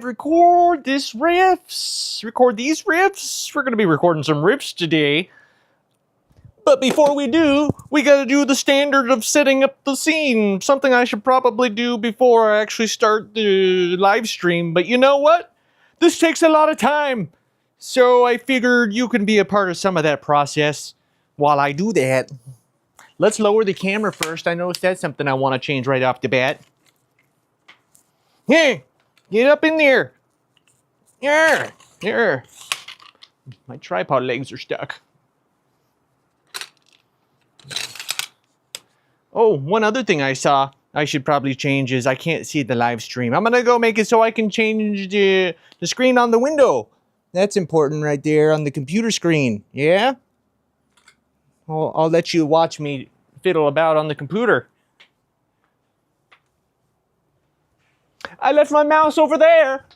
record these riffs. We're going to be recording some riffs today. But before we do, we got to do the standard of setting up the scene. Something I should probably do before I actually start the live stream. But you know what? This takes a lot of time. So I figured you can be a part of some of that process while I do that. Let's lower the camera first. I noticed that's something I want to change right off the bat. Hey, get up in there. Here. My tripod legs are stuck. Oh, one other thing I saw I should probably change is I can't see the live stream. I'm gonna go make it so I can change the screen on the window. That's important right there on the computer screen, yeah? I'll let you watch me fiddle about on the computer. I left my mouse over there.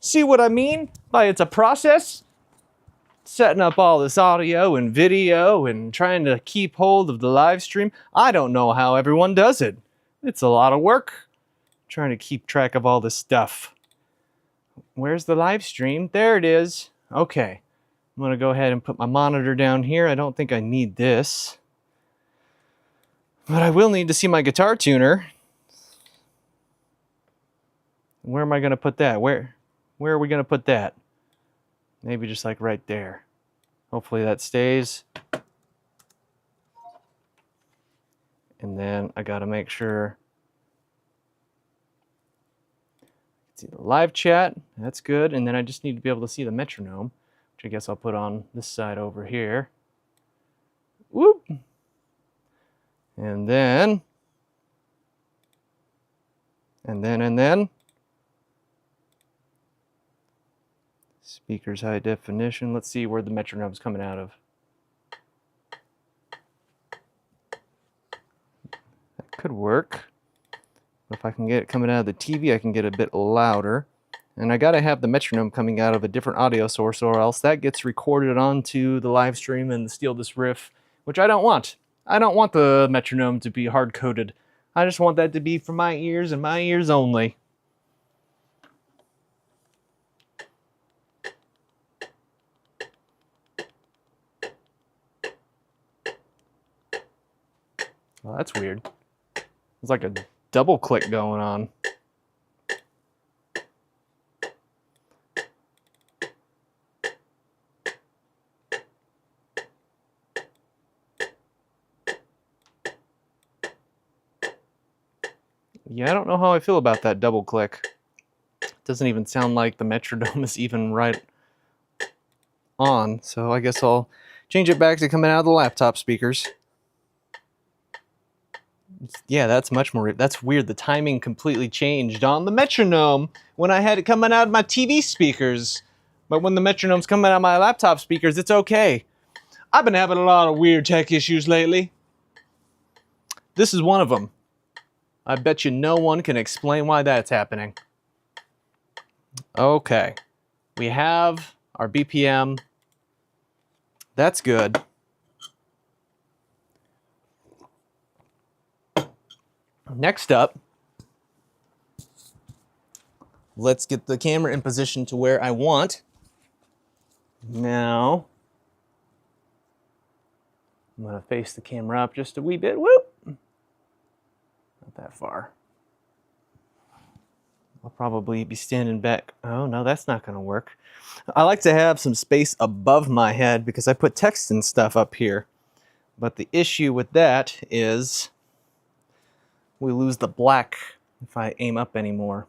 See what I mean by it's a process? Setting up all this audio and video and trying to keep hold of the live stream. I don't know how everyone does it. It's a lot of work trying to keep track of all this stuff. Where's the live stream? There it is. Okay. I'm going to go ahead and put my monitor down here. I don't think I need this. But I will need to see my guitar tuner. Where am I going to put that? Where are we going to put that? Maybe just like right there. Hopefully that stays. And then I gotta make sure. See the live chat, that's good. And then I just need to be able to see the metronome, which I guess I'll put on this side over here. Whoop! And then. Speakers high definition. Let's see where the metronome's coming out of. That could work. But if I can get it coming out of the TV, I can get a bit louder. And I gotta have the metronome coming out of a different audio source, or else that gets recorded onto the live stream and steal this riff, which I don't want. I don't want the metronome to be hard-coded. I just want that to be for my ears and my ears only. Well, that's weird. There's like a double click going on. Yeah, I don't know how I feel about that double click. It doesn't even sound like the metronome is even right on, so I guess I'll change it back to coming out of the laptop speakers. Yeah, that's much more. That's weird. The timing completely changed on the metronome when I had it coming out of my TV speakers. But when the metronome's coming out of my laptop speakers, it's okay. I've been having a lot of weird tech issues lately. This is one of them. I bet you no one can explain why that's happening. Okay. We have our BPM. That's good. Next up, let's get the camera in position to where I want. Now, I'm going to face the camera up just a wee bit. Whoop! Not that far. I'll probably be standing back. Oh, no, that's not going to work. I like to have some space above my head because I put text and stuff up here. But the issue with that is we lose the black if I aim up anymore.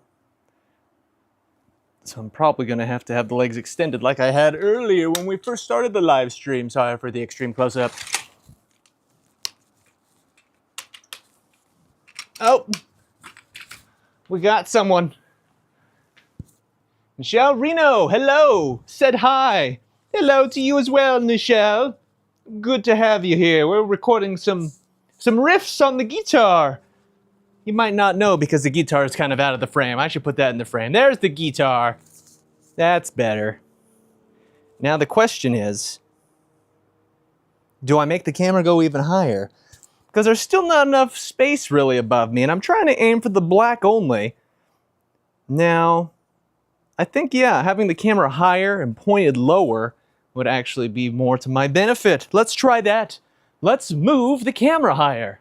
So I'm probably going to have the legs extended like I had earlier when we first started the live stream. Sorry for the extreme close-up. Oh, we got someone. Michelle Reno, hello, said hi. Hello to you as well, Michelle. Good to have you here. We're recording some riffs on the guitar. You might not know because the guitar is kind of out of the frame. I should put that in the frame. There's the guitar. That's better. Now the question is, do I make the camera go even higher? because there's still not enough space really above me, and I'm trying to aim for the black only. Now, I think, yeah, having the camera higher and pointed lower would actually be more to my benefit. Let's try that. Let's move the camera higher.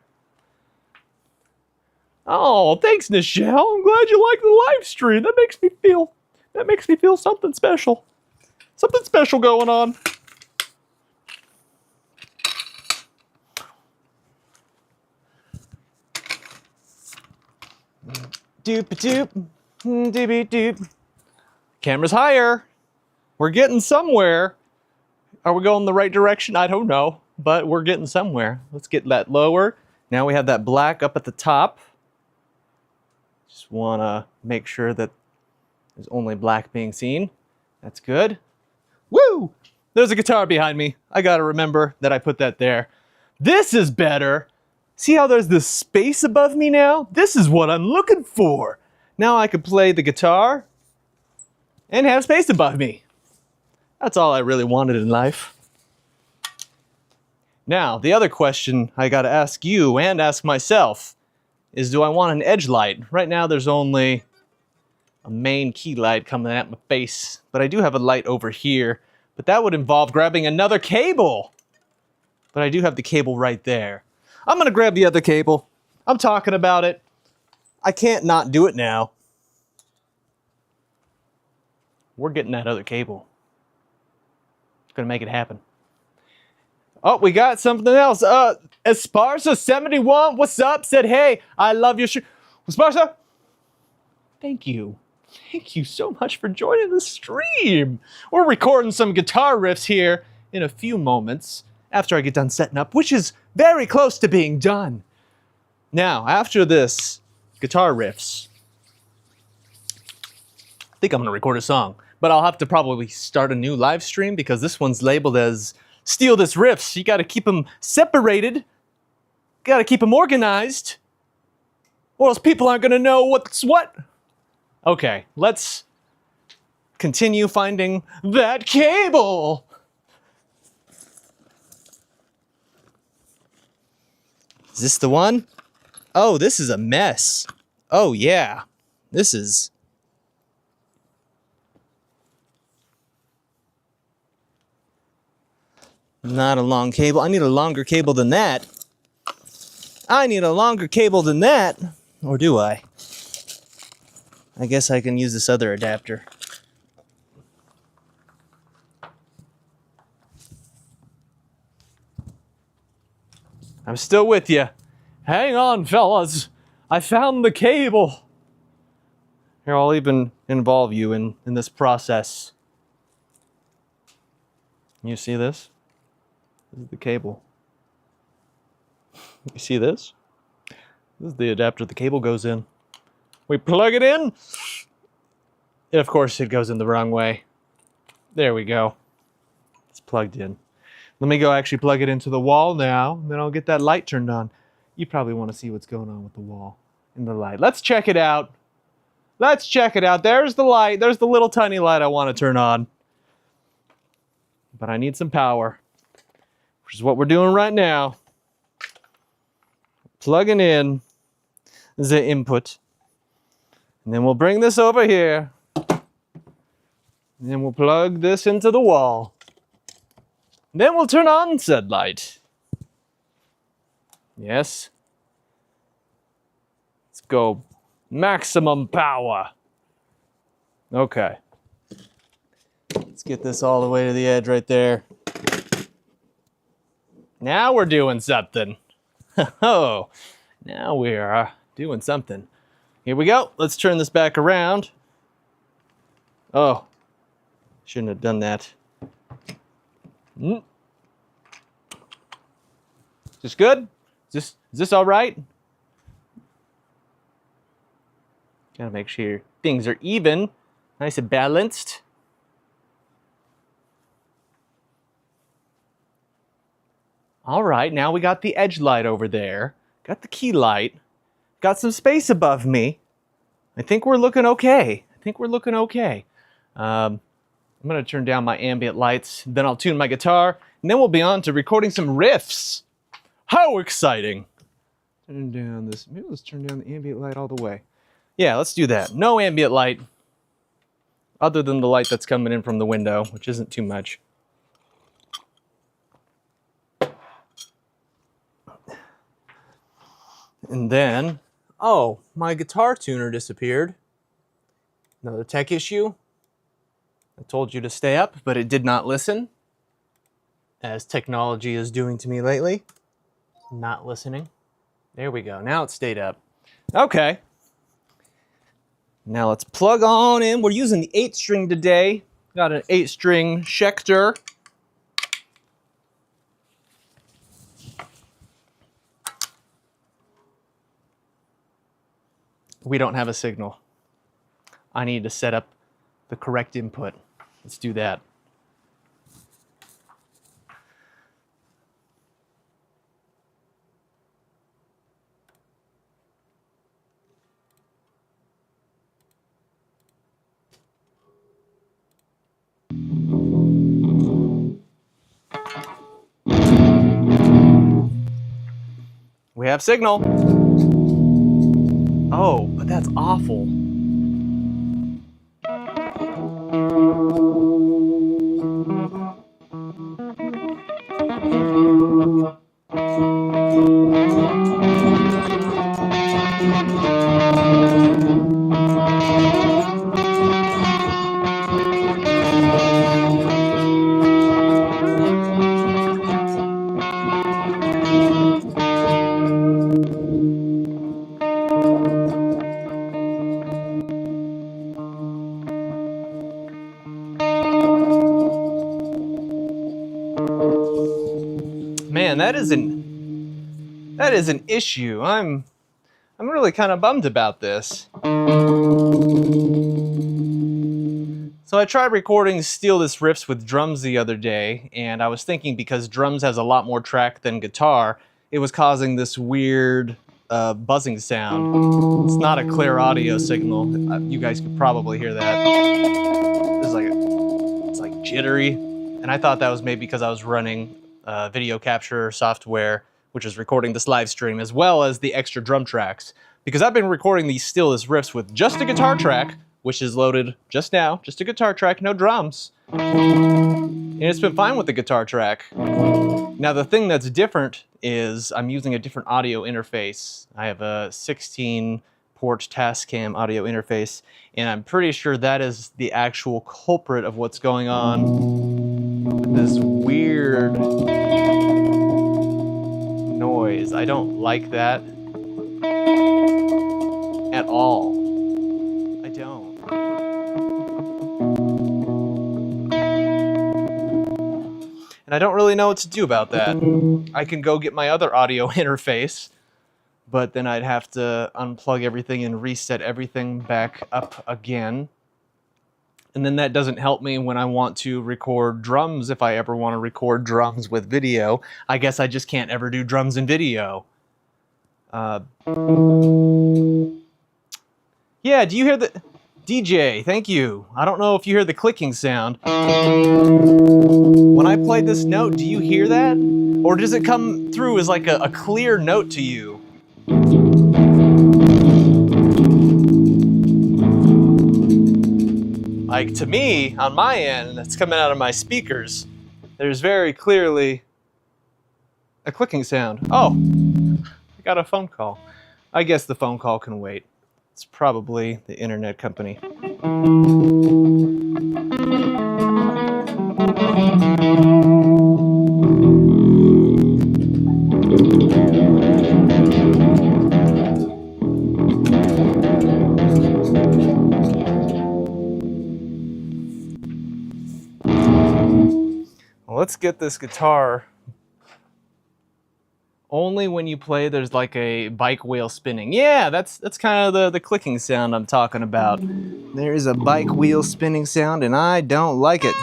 Oh, thanks, Nichelle. I'm glad you like the live stream. That makes me feel something special. Something special going on. Doop-a-doop, doop-a-doop. Camera's higher. We're getting somewhere. Are we going the right direction? I don't know, but we're getting somewhere. Let's get that lower. Now we have that black up at the top. Just want to make sure that there's only black being seen. That's good. Woo! There's a guitar behind me. I gotta remember that I put that there. This is better. See how there's this space above me now? This is what I'm looking for. Now I can play the guitar and have space above me. That's all I really wanted in life. Now, the other question I gotta ask you and ask myself is, do I want an edge light? Right now there's only a main key light coming at my face, but I do have a light over here, but that would involve grabbing another cable. But I do have the cable right there. I'm gonna grab the other cable. I'm talking about it. I can't not do it now. We're getting that other cable. Gonna make it happen. Oh, we got something else. Esparza71, what's up? Said, hey, I love your shirt. Esparza, thank you. Thank you so much for joining the stream. We're recording some guitar riffs here in a few moments after I get done setting up, which is very close to being done. Now, after this guitar riffs, I think I'm gonna record a song, but I'll have to probably start a new live stream because this one's labeled as Steal This Riffs. You gotta keep them separated, gotta keep them organized, or else people aren't gonna know what's what. Okay, let's continue finding that cable. Is this the one? Oh, this is a mess. Oh yeah, this is... not a long cable. I need a longer cable than that. I need a longer cable than that. Or do I? I guess I can use this other adapter. I'm still with you. Hang on, fellas. I found the cable. Here, I'll even involve you in this process. You see this? This is the cable. You see this? This is the adapter the cable goes in. We plug it in. And of course, it goes in the wrong way. There we go. It's plugged in. Let me go actually plug it into the wall now, and then I'll get that light turned on. You probably want to see what's going on with the wall and the light. Let's check it out. Let's check it out. There's the light. There's the little tiny light I want to turn on. But I need some power, which is what we're doing right now. Plugging in the input. And then we'll bring this over here. And then we'll plug this into the wall. And then we'll turn on said light. Yes. Let's go maximum power. Okay. Let's get this all the way to the edge right there. Now we're doing something. Oh, now we are doing something. Here we go. Let's turn this back around. Oh, shouldn't have done that. Is this good? Is this all right? Gotta make sure things are even, nice and balanced. All right, now we got the edge light over there. Got the key light. Got some space above me. I think we're looking okay. I'm gonna turn down my ambient lights, then I'll tune my guitar, and then we'll be on to recording some riffs. How exciting! turn down this. Maybe let's turn down the ambient light all the way. Yeah, let's do that. No ambient light, other than the light that's coming in from the window, which isn't too much. And then, oh, my guitar tuner disappeared. Another tech issue. I told you to stay up, but it did not listen, as technology is doing to me lately. Not listening. There we go. Now it stayed up. Okay. Now let's plug on in. We're using the 8-string today. Got an 8-string Schecter. We don't have a signal. I need to set up the correct input. Let's do that. We have signal. Oh, but that's awful. Man, that is an issue. I'm really kind of bummed about this. So I tried recording Steal This Riffs with drums the other day, and I was thinking because drums has a lot more track than guitar, it was causing this weird buzzing sound. It's not a clear audio signal. You guys could probably hear that. It's like jittery, and I thought that was maybe because I was running video capture software, which is recording this live stream, as well as the extra drum tracks. Because I've been recording these Steal This Riffs with just a guitar track, which is loaded just now, just a guitar track, no drums. And it's been fine with the guitar track. Now the thing that's different is I'm using a different audio interface. I have a 16-port Tascam audio interface, and I'm pretty sure that is the actual culprit of what's going on with this weird noise. I don't like that at all. I don't. And I don't really know what to do about that. I can go get my other audio interface, but then I'd have to unplug everything and reset everything back up again. And then that doesn't help me when I want to record drums, if I ever want to record drums with video. I guess I just can't ever do drums and video. Yeah, do you hear the... DJ, thank you. I don't know if you hear the clicking sound. When I play this note, do you hear that? Or does it come through as like a clear note to you? Like, to me, on my end, it's coming out of my speakers. There's very clearly a clicking sound. Oh, I got a phone call. I guess the phone call can wait. It's probably the internet company. Well, let's get this guitar. Only when you play, there's like a bike wheel spinning. Yeah, that's kind of the clicking sound I'm talking about. There is a bike wheel spinning sound, and I don't like it.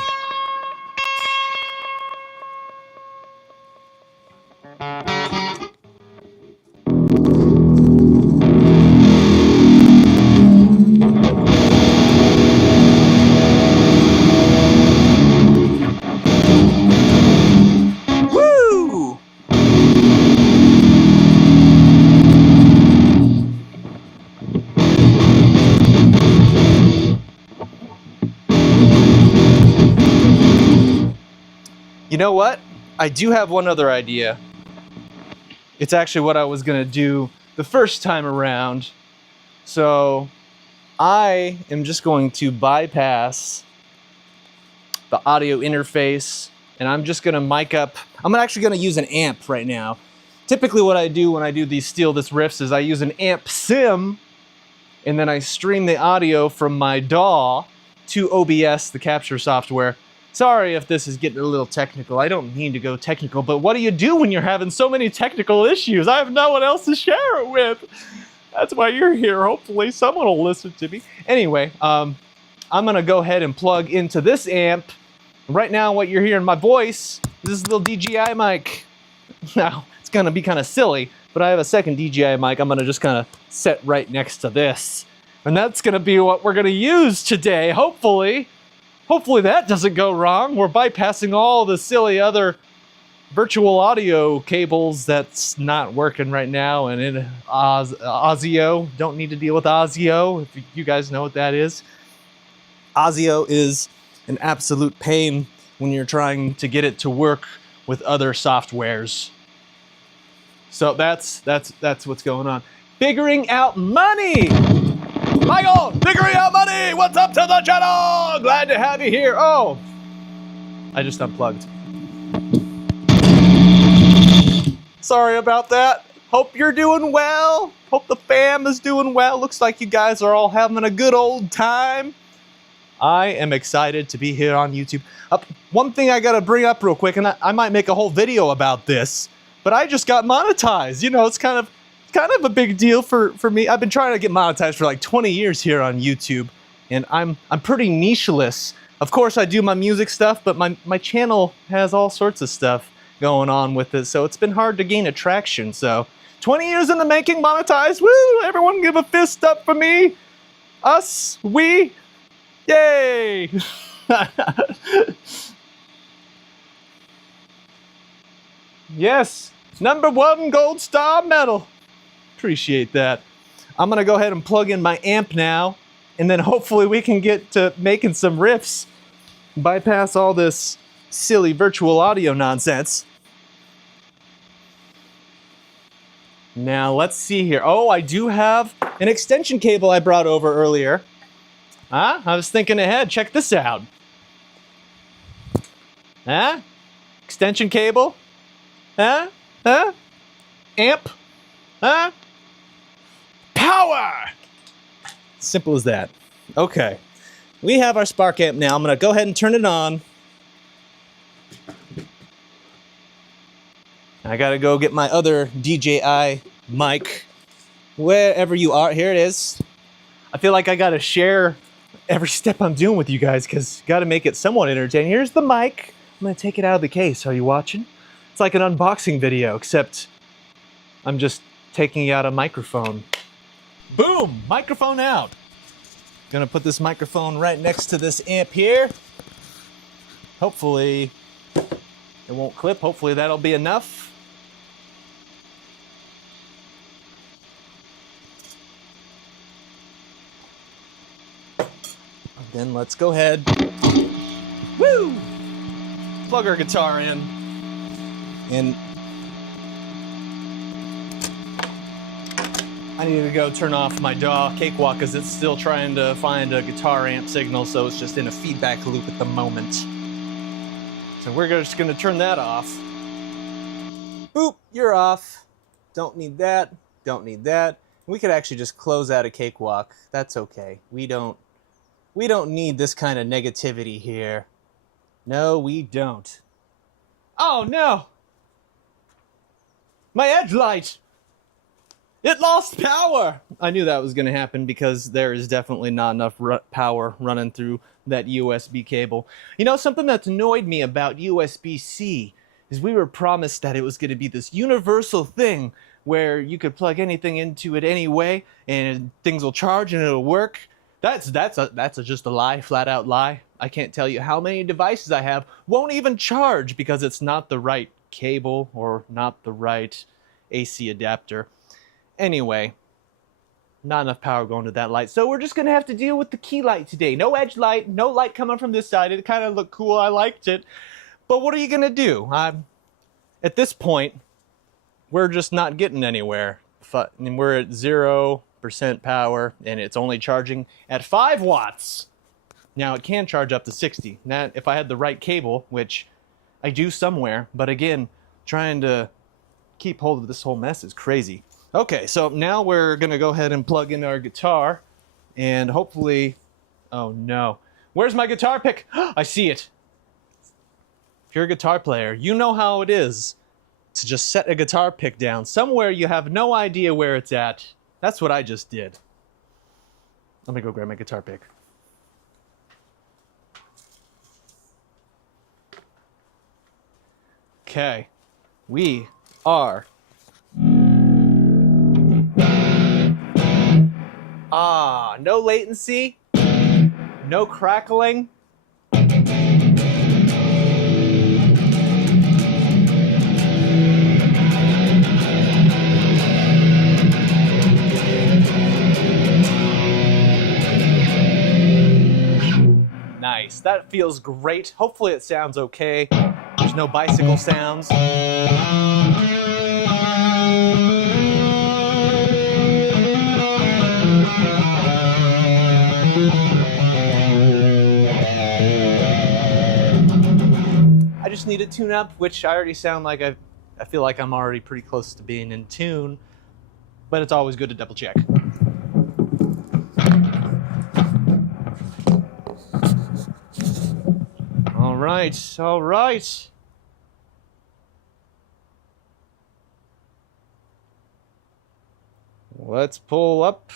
know what? I do have one other idea. It's actually what I was gonna do the first time around. So I am just going to bypass the audio interface, and I'm just gonna mic up. I'm actually gonna use an amp right now. Typically what I do when I do these Steal This Riffs is I use an amp sim, and then I stream the audio from my DAW to OBS, the capture software. Sorry if this is getting a little technical. I don't mean to go technical, but what do you do when you're having so many technical issues? I have no one else to share it with. That's why you're here. Hopefully someone will listen to me. Anyway, I'm gonna go ahead and plug into this amp. Right now, what you're hearing my voice is this little DJI mic. Now, it's gonna be kind of silly, but I have a second DJI mic I'm gonna just kind of set right next to this. And that's gonna be what we're gonna use today, hopefully. Hopefully that doesn't go wrong. We're bypassing all the silly other virtual audio cables that's not working right now, and in Audio, don't need to deal with Audio, if you guys know what that is. Audio is an absolute pain when you're trying to get it to work with other softwares. So that's what's going on. Figuring out money! Michael, figuring out money! What's up to the channel? Glad to have you here. Oh, I just unplugged. Sorry about that. Hope you're doing well. Hope the fam is doing well. Looks like you guys are all having a good old time. I am excited to be here on YouTube. One thing I gotta bring up real quick, and I might make a whole video about this, but I just got monetized. You know, it's kind of a big deal for me. I've been trying to get monetized for like 20 years here on YouTube, and I'm pretty nicheless. Of course, I do my music stuff, but my channel has all sorts of stuff going on with it, so it's been hard to gain attraction. So 20 years in the making, monetized. Woo! Everyone give a fist up for me. Us, we, yay! Yes, #1 gold star medal. Appreciate that. I'm gonna go ahead and plug in my amp now, and then hopefully we can get to making some riffs. Bypass all this silly virtual audio nonsense. Now let's see here. Oh, I do have an extension cable I brought over earlier. Huh? I was thinking ahead. Check this out. Huh? Extension cable? Huh? Huh? Amp? Huh? Power! Simple as that. Okay. We have our Spark amp now. I'm going to go ahead and turn it on. I got to go get my other DJI mic. Wherever you are. Here it is. I feel like I got to share every step I'm doing with you guys because got to make it somewhat entertaining. Here's the mic. I'm going to take it out of the case. Are you watching? It's like an unboxing video, except I'm just taking out a microphone. Boom! Microphone out. Gonna put this microphone right next to this amp here. Hopefully it won't clip. Hopefully that'll be enough. Then let's go ahead. Woo! Plug our guitar in. And I need to go turn off my DAW cakewalk because it's still trying to find a guitar amp signal, so it's just in a feedback loop at the moment. So we're just going to turn that off. Boop, you're off. Don't need that. Don't need that. We could actually just close out a cakewalk. That's okay. We don't need this kind of negativity here. No, we don't. Oh no! My edge light! It lost power! I knew that was going to happen because there is definitely not enough power running through that USB cable. You know, something that's annoyed me about USB-C is we were promised that it was going to be this universal thing where you could plug anything into it anyway and things will charge and it'll work. That's just a lie, flat out lie. I can't tell you how many devices I have won't even charge because it's not the right cable or not the right AC adapter. Anyway, not enough power going to that light, so we're just gonna have to deal with the key light today. No edge light, no light coming from this side. It kind of looked cool, I liked it. But what are you gonna do? At this point, we're just not getting anywhere. And we're at 0% power, and it's only charging at 5 watts. Now, it can charge up to 60. Now, if I had the right cable, which I do somewhere, but again, trying to keep hold of this whole mess is crazy. Okay, so now we're gonna go ahead and plug in our guitar, and hopefully, oh no. Where's my guitar pick? I see it. If you're a guitar player, you know how it is to just set a guitar pick down somewhere you have no idea where it's at. That's what I just did. Let me go grab my guitar pick. Okay, we are... no latency, no crackling. Nice, that feels great. Hopefully it sounds okay. There's no bicycle sounds. I just need a tune-up, which I already sound like I feel like I'm already pretty close to being in tune, but it's always good to double check. All right, all right. Let's pull up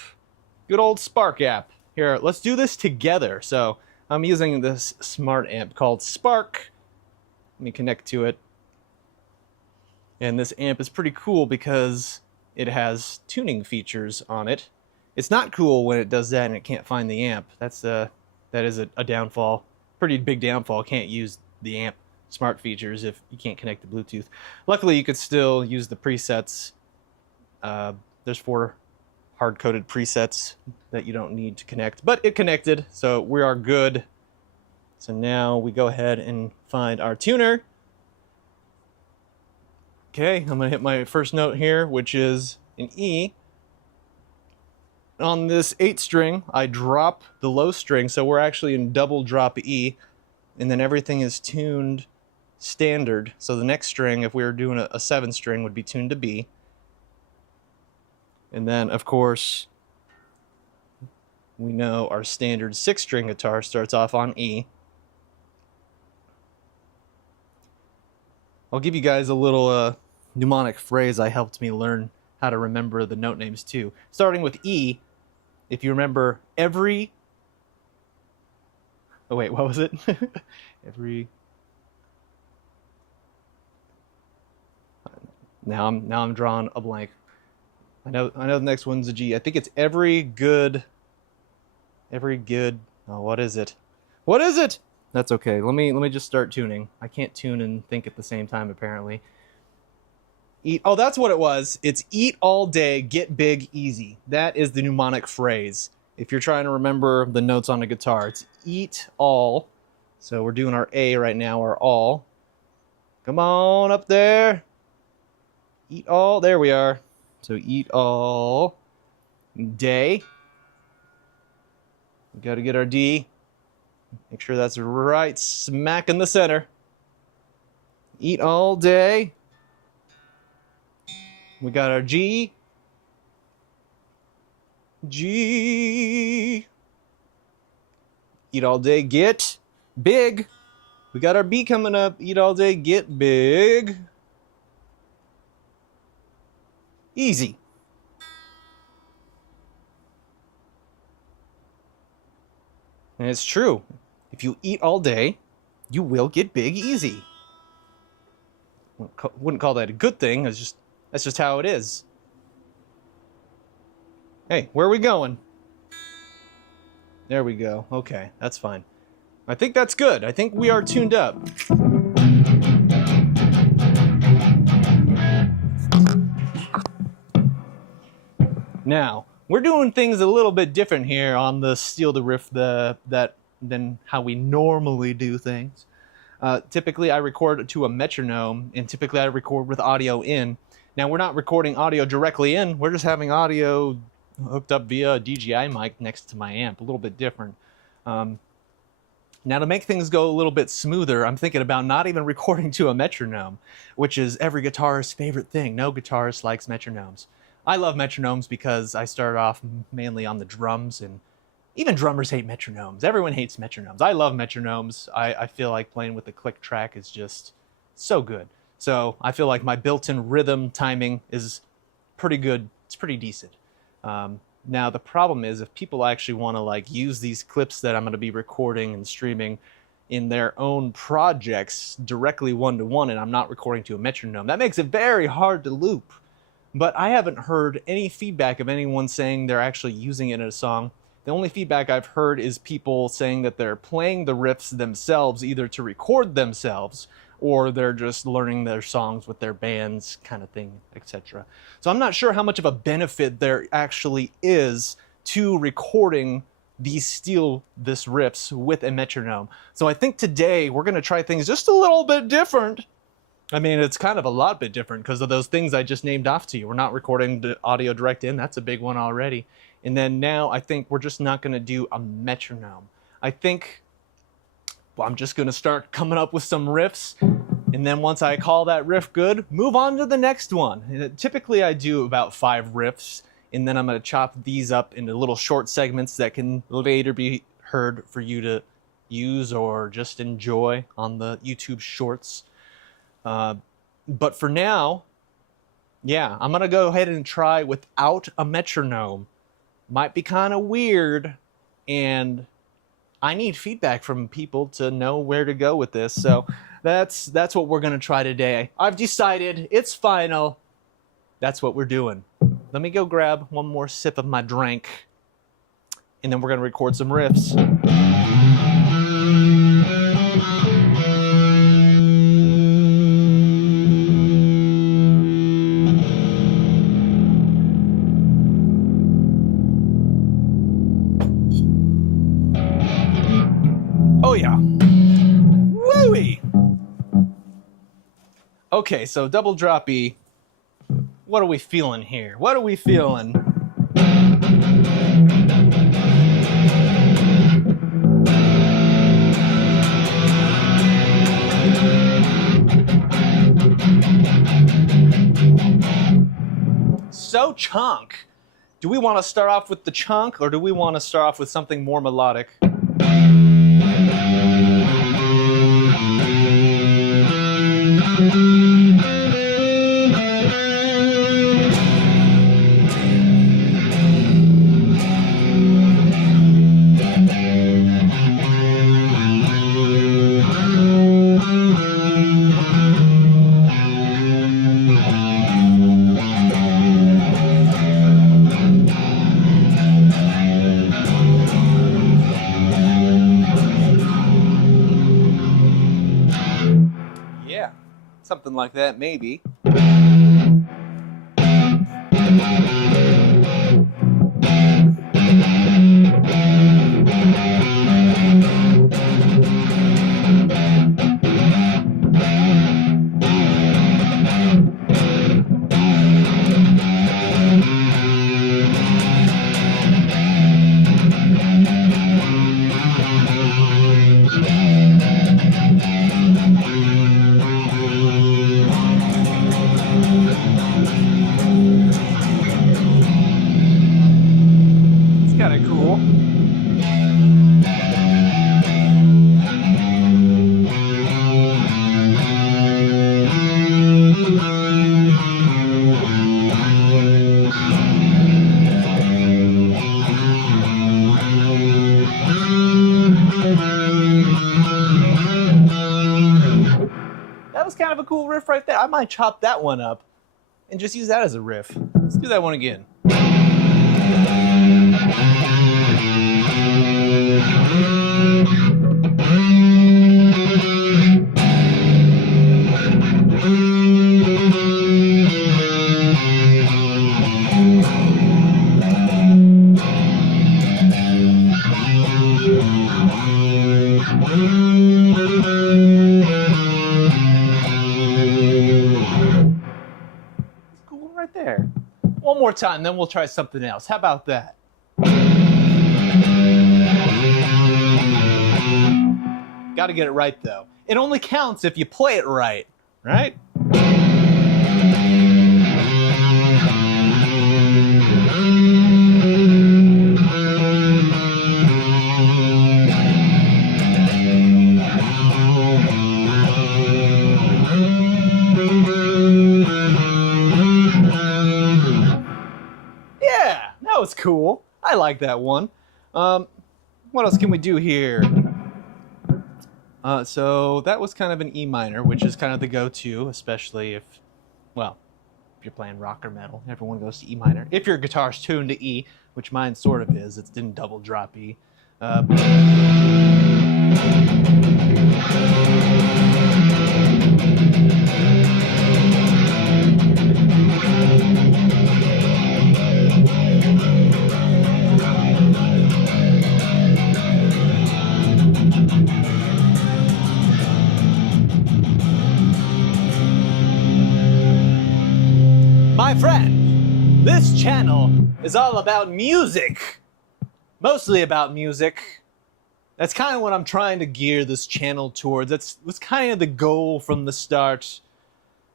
good old Spark app. Here, let's do this together. So I'm using this smart amp called Spark. Let me connect to it. And this amp is pretty cool because it has tuning features on it. It's not cool when it does that and it can't find the amp. That is a downfall. Pretty big downfall. Can't use the amp smart features if you can't connect to Bluetooth. Luckily, you could still use the presets. There's 4 hard-coded presets that you don't need to connect, but it connected, so we are good. So now we go ahead and find our tuner. Okay, I'm gonna hit my first note here, which is an E. On this 8 string, I drop the low string, so we're actually in double drop E, and then everything is tuned standard. So the next string, if we were doing a 7 string, would be tuned to B. And then, of course, we know our standard 6 string guitar starts off on E. I'll give you guys a little mnemonic phrase I helped me learn how to remember the note names too. Starting with E, if you remember every... Oh wait, what was it? Every... Now I'm drawing a blank. I know the next one's a G. I think it's every good... Oh, what is it? What is it? That's okay. Let me just start tuning. I can't tune and think at the same time, apparently. Eat. Oh, that's what it was. It's eat all day, get big, easy. That is the mnemonic phrase. If you're trying to remember the notes on a guitar, it's eat all. So we're doing our A right now, our all. Come on up there. Eat all. There we are. So eat all day. We got to get our D. Make sure that's right smack in the center. Eat all day. We got our G. G. Eat all day, get big. We got our B coming up. Eat all day, get big. Easy. And it's true. If you eat all day, you will get big easy. Wouldn't call that a good thing. That's just how it is. Hey, where are we going? There we go. Okay, that's fine. I think that's good. I think we are tuned up. Now, we're doing things a little bit different here on the Steal the Riff than how we normally do things. Typically, I record to a metronome, and typically I record with audio in. Now, we're not recording audio directly in. We're just having audio hooked up via a DJI mic next to my amp, a little bit different. Now, to make things go a little bit smoother, I'm thinking about not even recording to a metronome, which is every guitarist's favorite thing. No guitarist likes metronomes. I love metronomes because I started off mainly on the drums, and even drummers hate metronomes. Everyone hates metronomes. I love metronomes. I feel like playing with the click track is just so good. So I feel like my built-in rhythm timing is pretty good. It's pretty decent. Now, the problem is if people actually want to like use these clips that I'm going to be recording and streaming in their own projects directly one-to-one, and I'm not recording to a metronome, that makes it very hard to loop. But I haven't heard any feedback of anyone saying they're actually using it in a song. The only feedback I've heard is people saying that they're playing the riffs themselves, either to record themselves or they're just learning their songs with their bands kind of thing, etc. So I'm not sure how much of a benefit there actually is to recording these riffs with a metronome. So I think today we're going to try things just a little bit different. I mean, it's kind of a lot bit different because of those things I just named off to you. We're not recording the audio direct in. That's a big one already. And then now I think we're just not going to do a metronome. I think I'm just going to start coming up with some riffs, and then once I call that riff good, move on to the next one. And typically I do about 5 riffs, and then I'm going to chop these up into little short segments that can later be heard for you to use or just enjoy on the YouTube shorts. But for now, yeah, I'm going to go ahead and try without a metronome. Might be kind of weird, and I need feedback from people to know where to go with this. So that's what we're going to try today. I've decided it's final. That's what we're doing. Let me go grab one more sip of my drink, and then we're going to record some riffs. Oh yeah. Woo-wee! Okay, so double drop E. What are we feeling here? What are we feeling? So chunk. Do we want to start off with the chunk, or do we want to start off with something more melodic? Something like that, maybe. That was kind of a cool riff right there. I might chop that one up and just use that as a riff. Let's do that one again. There. One more time, then we'll try something else. How about that? Gotta get it right, though. It only counts if you play it right, right? Yeah, that was cool. I like that one. What else can we do here? So that was kind of an E minor, which is kind of the go-to, especially if, well, if you're playing rock or metal. Everyone goes to E minor. If your guitar's tuned to E, which mine sort of is, it didn't double drop E. My friend, this channel is all about music. Mostly about music. That's kind of what I'm trying to gear this channel towards. That's kind of the goal from the start.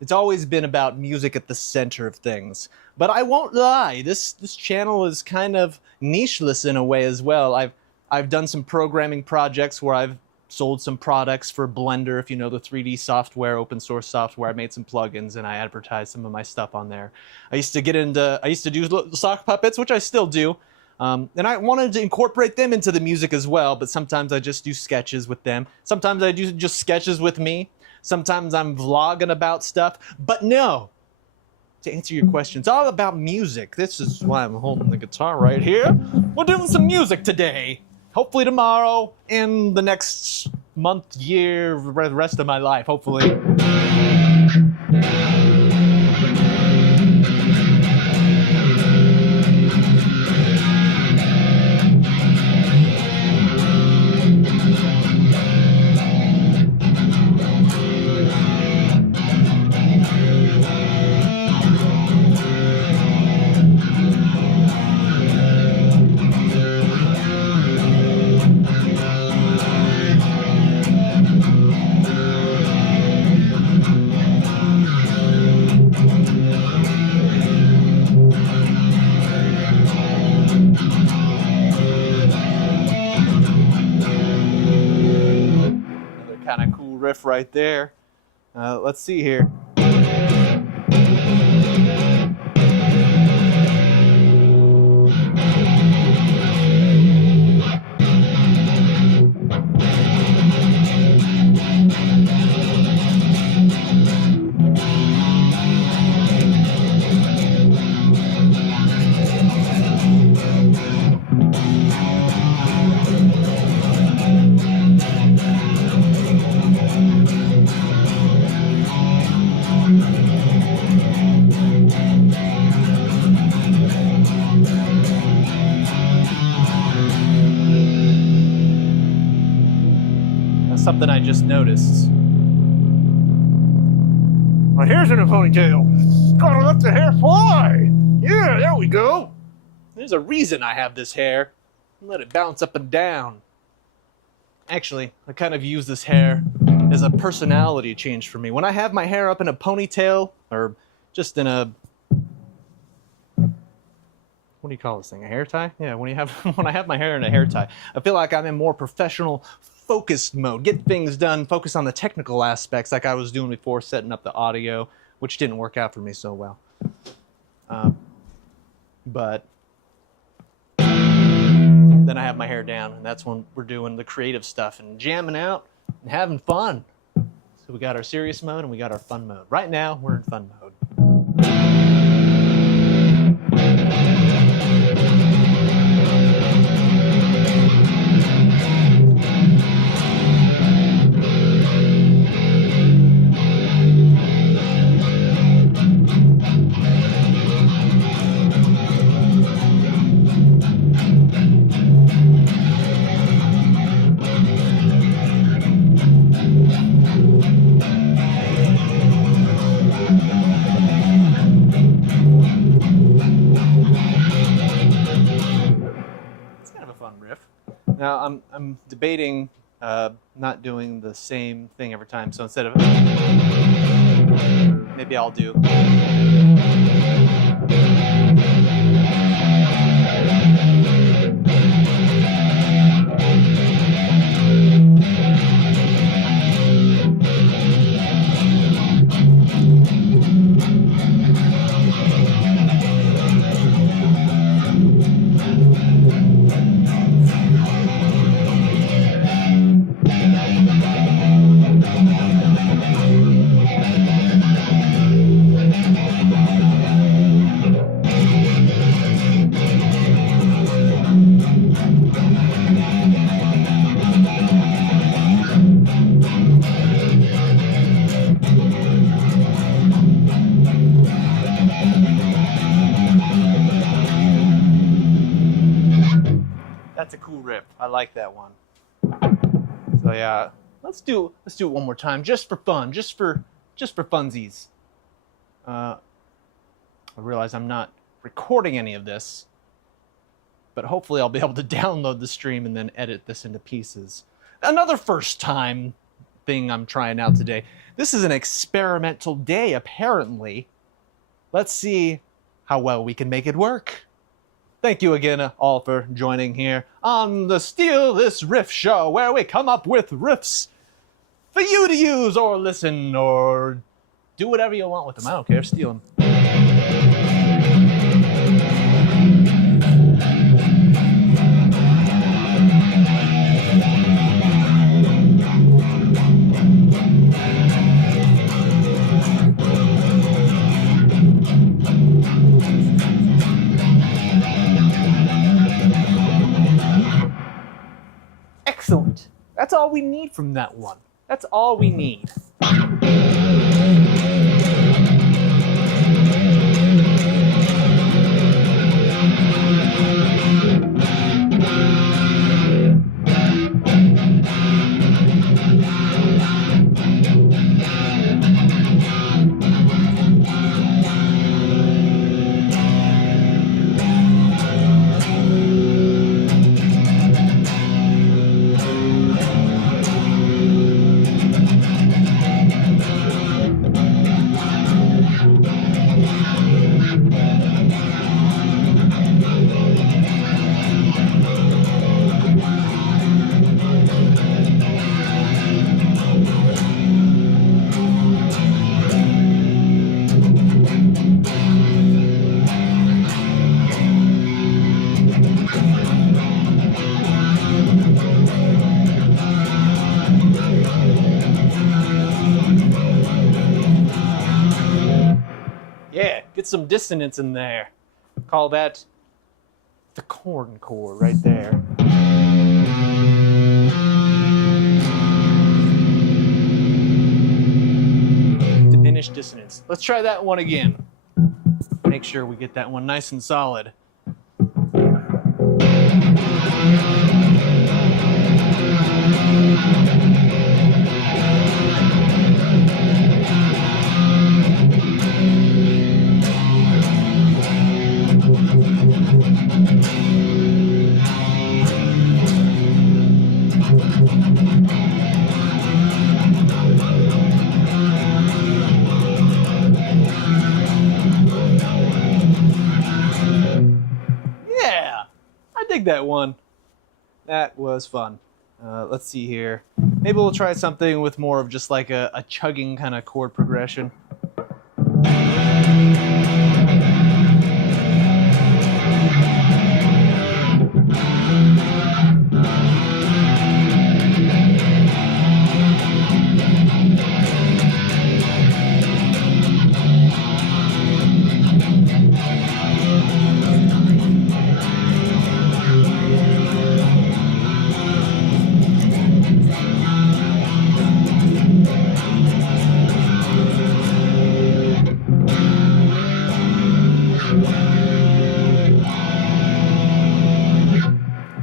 It's always been about music at the center of things. But I won't lie, this channel is kind of nicheless in a way as well. I've done some programming projects where I've sold some products for Blender, if you know the 3D software, open source software. I made some plugins and I advertised some of my stuff on there. I used to do sock puppets, which I still do. And I wanted to incorporate them into the music as well, but sometimes I just do sketches with them. Sometimes I do just sketches with me. Sometimes I'm vlogging about stuff. But no, to answer your question, it's all about music. This is why I'm holding the guitar right here. We're doing some music today. Hopefully tomorrow, in the next month, year, the rest of my life, hopefully. Kind of cool riff right there. Let's see here. Something I just noticed. My hair's in a ponytail. Gotta let the hair fly. Yeah, there we go. There's a reason I have this hair. Let it bounce up and down. Actually, I kind of use this hair as a personality change for me. When I have my hair up in a ponytail, or just in a, what do you call this thing? A hair tie? Yeah, when I have my hair in a hair tie, I feel like I'm in more professional, focused mode. Get things done, focus on the technical aspects like I was doing before, setting up the audio, which didn't work out for me so well. But then I have my hair down, and that's when we're doing the creative stuff and jamming out and having fun. So we got our serious mode and we got our fun mode. Right now, we're in fun mode. fun riff. Now I'm debating not doing the same thing every time. So instead of maybe I'll do. That's a cool riff. I like that one. So yeah, let's do it one more time, just for fun, just for funsies. I realize I'm not recording any of this, but hopefully I'll be able to download the stream and then edit this into pieces. Another first time thing I'm trying out today. This is an experimental day, apparently. Let's see how well we can make it work. Thank you again all for joining here on the Steal This Riff Show, where we come up with riffs for you to use or listen or do whatever you want with them. I don't care, steal them. Excellent. That's all we need from that one. That's all we need. Yeah, get some dissonance in there. Call that the corn chord right there. Diminished dissonance. Let's try that one again. Make sure we get that one nice and solid. That one. That was fun. Let's see here. Maybe we'll try something with more of just like a chugging kind of chord progression.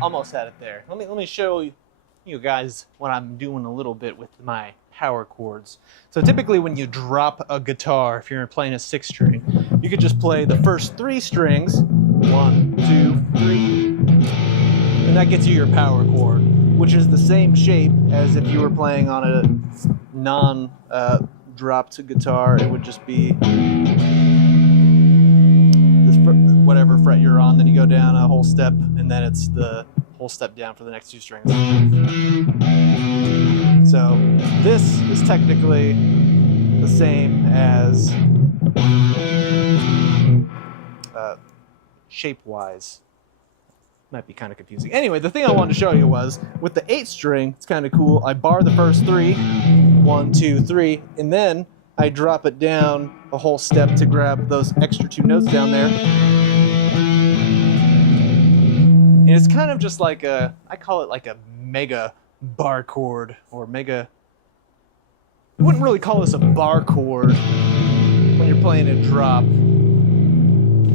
Almost had it there. Let me show you guys what I'm doing a little bit with my power chords. So typically when you drop a guitar, if you're playing a 6-string, you could just play the first 3 strings, 1, 2, 3, and and that gets you your power chord, which is the same shape as if you were playing on a non-dropped guitar. It would just be this whatever fret you're on, then you go down a whole step, and then it's the whole step down for the next 2 strings. So this is technically the same as shape-wise. Might be kind of confusing. Anyway, the thing I wanted to show you was with the 8 string, it's kind of cool. I bar the first 3, 1, 2, 3, and then I drop it down a whole step to grab those extra 2 notes down there. And it's kind of just like I call it like a mega bar chord, or mega. I wouldn't really call this a bar chord when you're playing a drop.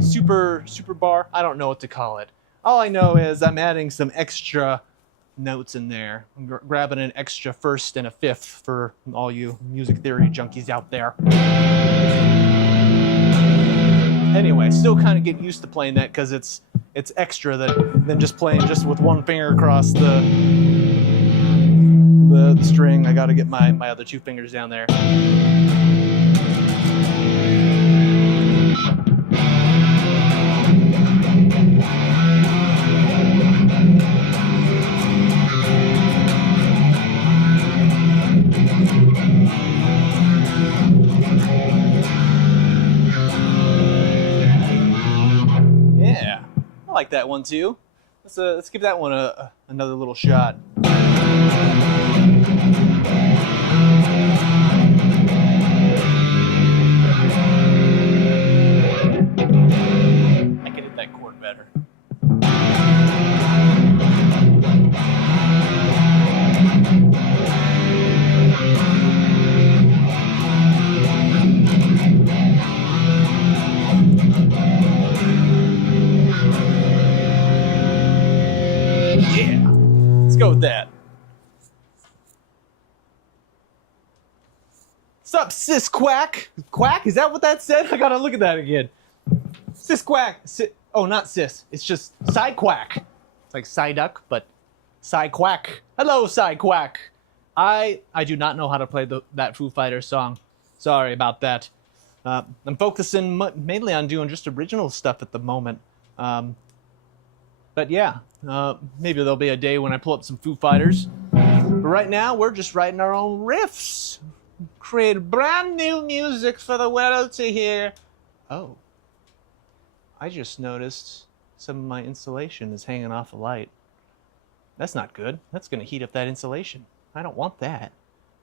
Super bar? I don't know what to call it. All I know is I'm adding some extra notes in there. I'm grabbing an extra 1st and a 5th for all you music theory junkies out there. Anyway, still kind of getting used to playing that because it's extra than just playing just with 1 finger across the string. I got to get my other 2 fingers down there. Yeah, I like that one too. Let's give that one another little shot. I can hit that chord better. Yeah, let's go with that. What's up, sis quack? Quack? Is that what that said? I gotta look at that again. Sis quack. Oh, not sis. It's just side quack. It's like Psyduck, but side quack. Hello, side quack. I do not know how to play that Foo Fighters song. Sorry about that. I'm focusing mainly on doing just original stuff at the moment. But yeah, maybe there'll be a day when I pull up some Foo Fighters. But right now, we're just writing our own riffs. Create brand new music for the world to hear. Oh, I just noticed some of my insulation is hanging off a light. That's not good. That's going to heat up that insulation. I don't want that.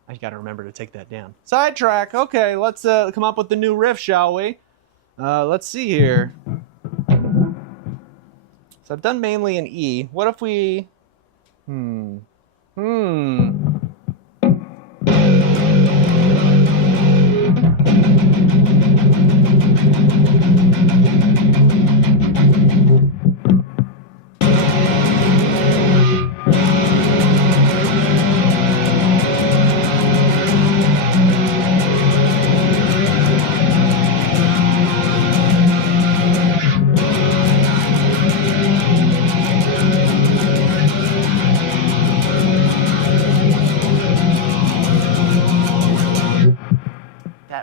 I got to remember to take that down. Sidetrack. Okay, let's come up with the new riff, shall we? Let's see here. So I've done mainly an E. What if we...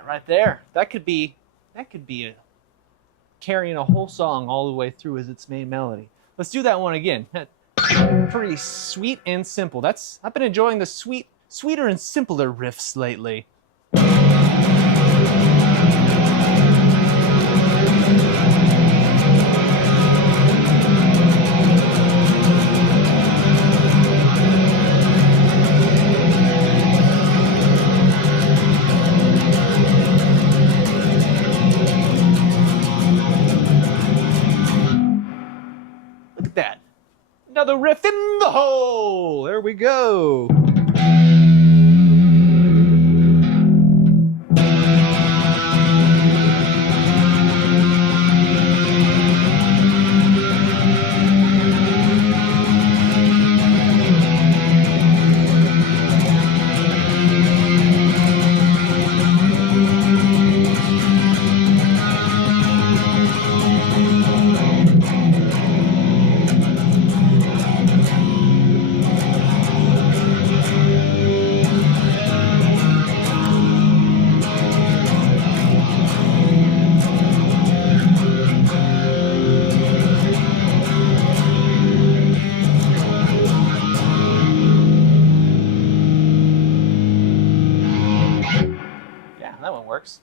right there. That could be carrying a whole song all the way through as its main melody. Let's do that one again. Pretty sweet and simple. I've been enjoying the sweeter and simpler riffs lately. That. Another riff in the hole. There we go. one works.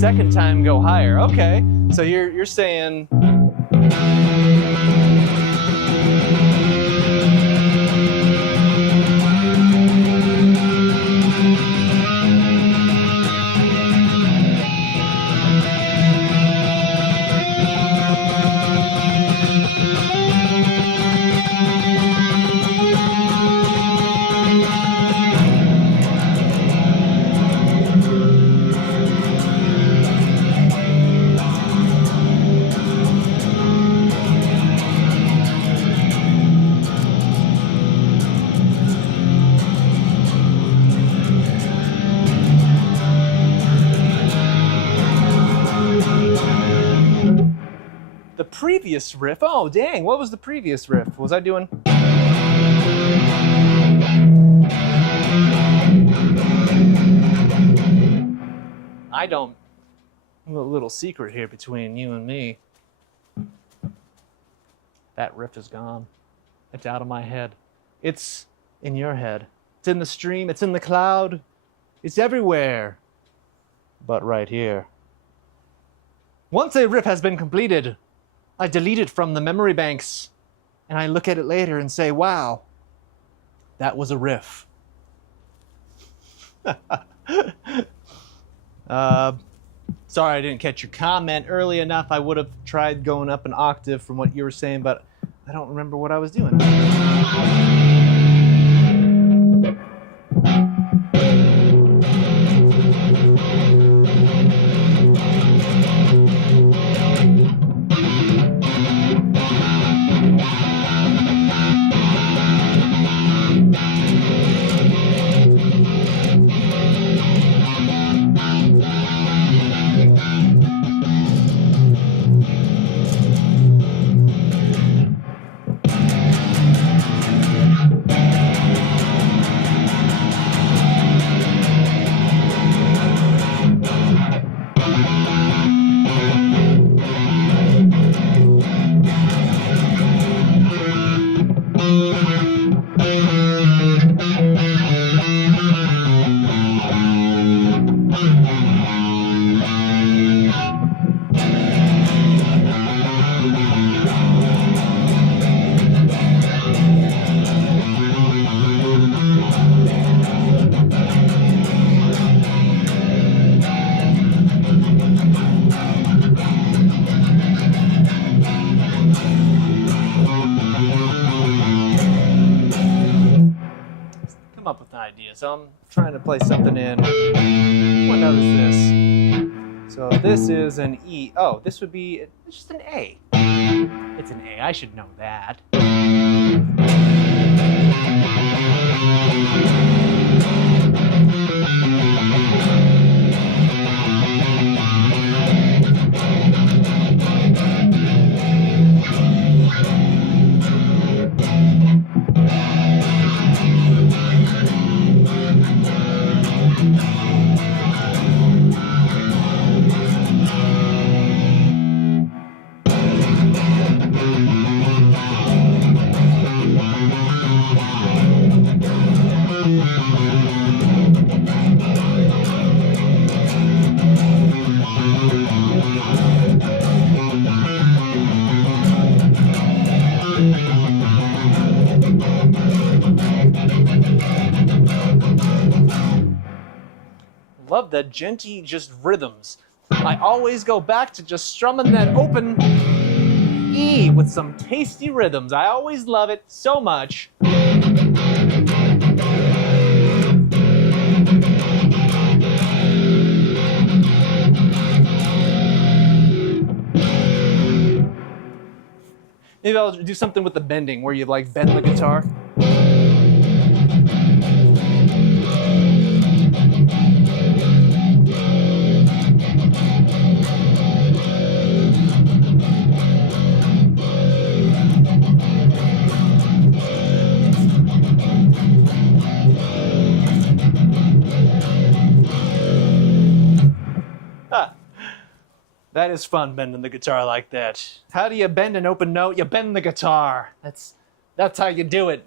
Second time go higher. Okay, so you're saying. The previous riff. Oh, dang. What was the previous riff? Was I doing? I don't. A little secret here between you and me. That riff is gone. It's out of my head. It's in your head. It's in the stream. It's in the cloud. It's everywhere. But right here. Once a riff has been completed, I delete it from the memory banks, and I look at it later and say, wow, that was a riff. Sorry I didn't catch your comment early enough. I would have tried going up an octave from what you were saying, but I don't remember what I was doing. Up with an idea, so I'm trying to play something in. What note is this? So this is an E. Oh, this would be it's just an A. It's an A. I should know that. Love the genty just rhythms. I always go back to just strumming that open E with some tasty rhythms. I always love it so much. Maybe I'll do something with the bending where you like bend the guitar. That is fun, bending the guitar like that. How do you bend an open note? You bend the guitar. That's That's how you do it.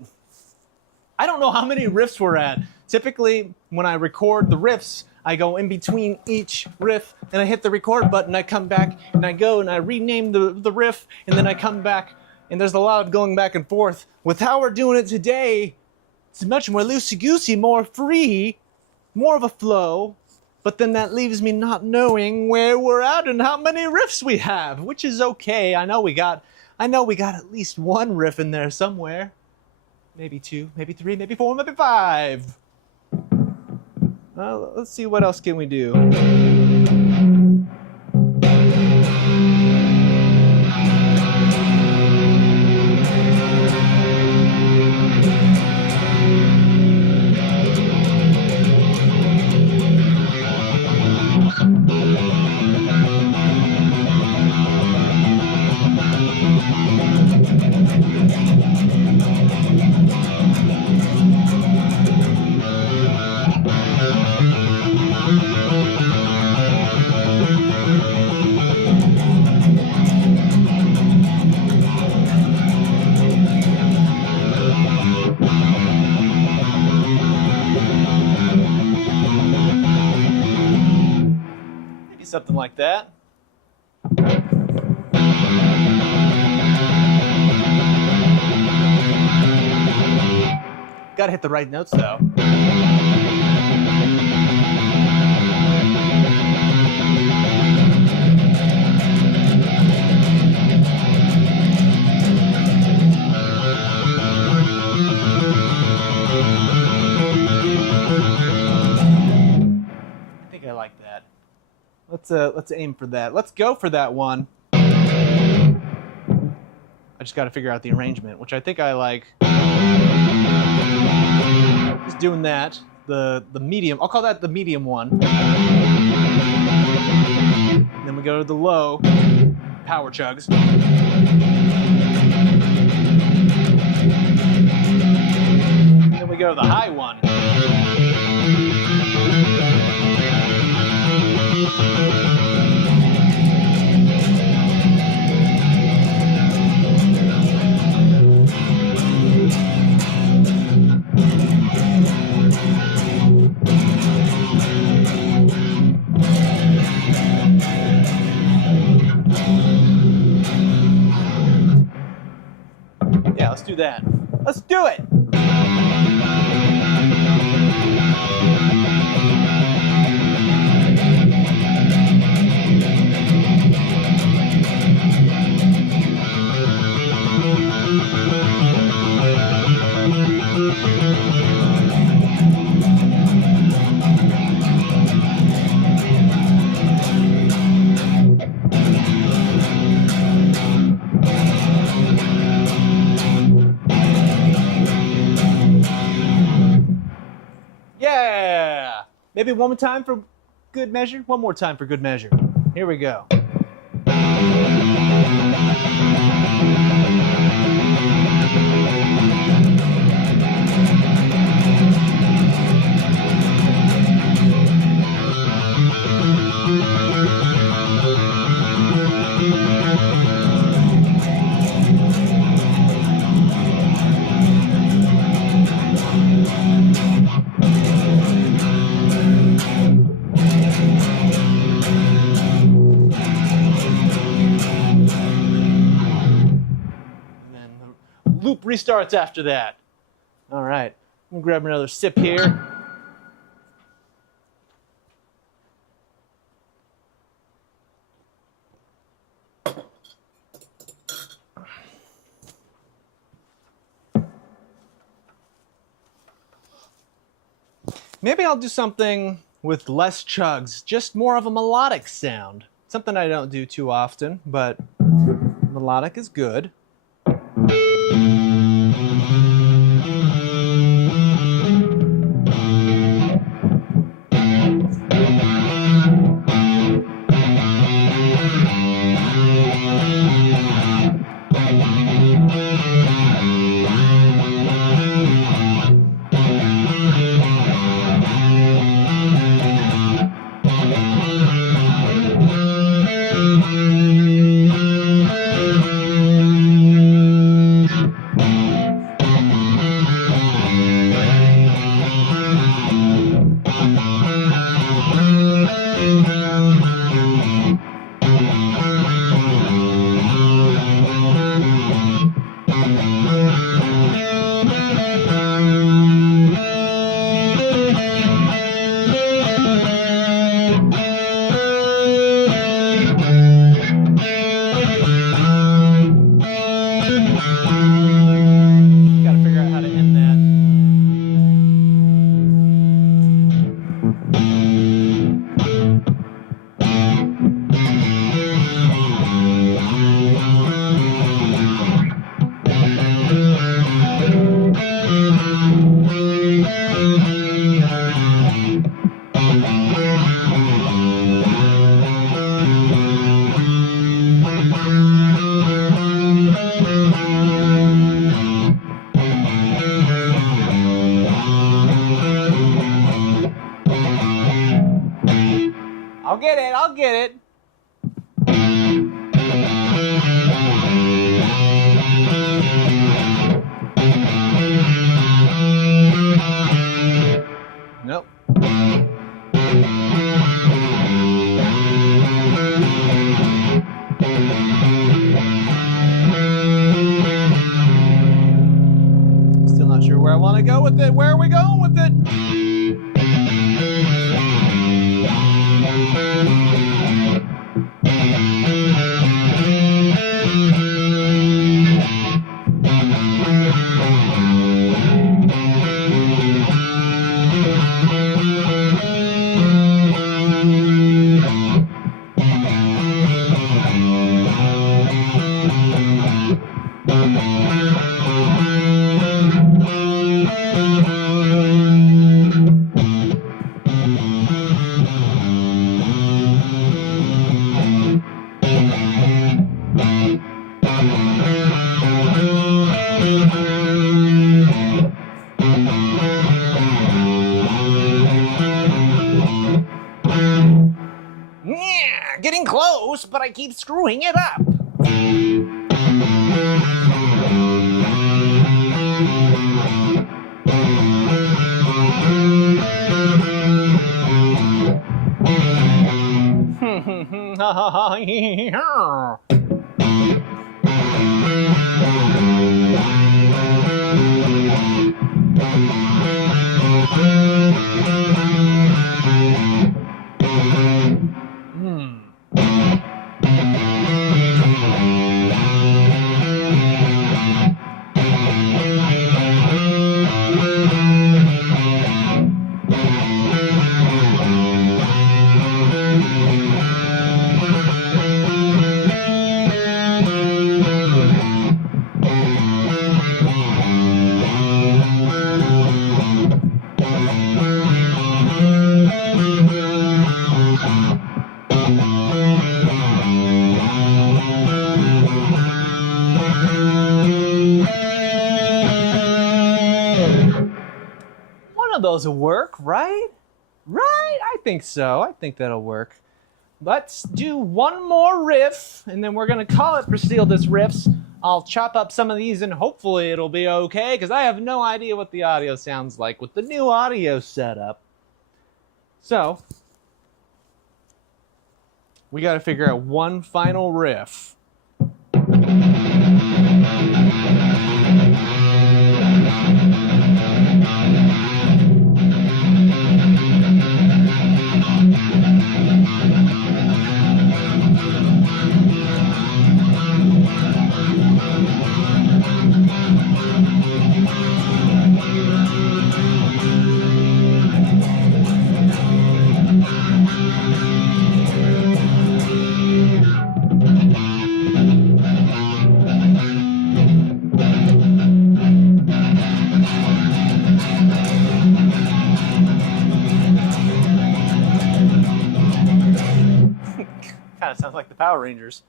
I don't know how many riffs we're at. Typically, when I record the riffs, I go in between each riff and I hit the record button. I come back and I go and I rename the riff, and then I come back, and there's a lot of going back and forth. With how we're doing it today, it's much more loosey-goosey, more free, more of a flow. But then that leaves me not knowing where we're at and how many riffs we have, which is okay. I know we got at least one riff in there somewhere. Maybe 2, maybe 3, maybe 4, maybe 5. Let's see, what else can we do? Something like that. Gotta hit the right notes though. I think I like that. Let's aim for that. Let's go for that one. I just got to figure out the arrangement, which I think I like. Just doing that. The medium. I'll call that the medium one. And then we go to the low power chugs. And then we go to the high one. Yeah, let's do that. Let's do it! Yeah! Maybe one more time for good measure? One more time for good measure. Here we go. Loop restarts after that. All right, I'm gonna grab another sip here. Maybe I'll do something with less chugs, just more of a melodic sound. Something I don't do too often, but melodic is good. but I keep screwing it up. One of those will work, right? Right? I think so. I think that'll work. Let's do one more riff, and then we're gonna call it for Steal This Riffs. I'll chop up some of these, and hopefully it'll be okay, because I have no idea what the audio sounds like with the new audio setup. So, we gotta figure out one final riff. Kind of sounds like the Power Rangers.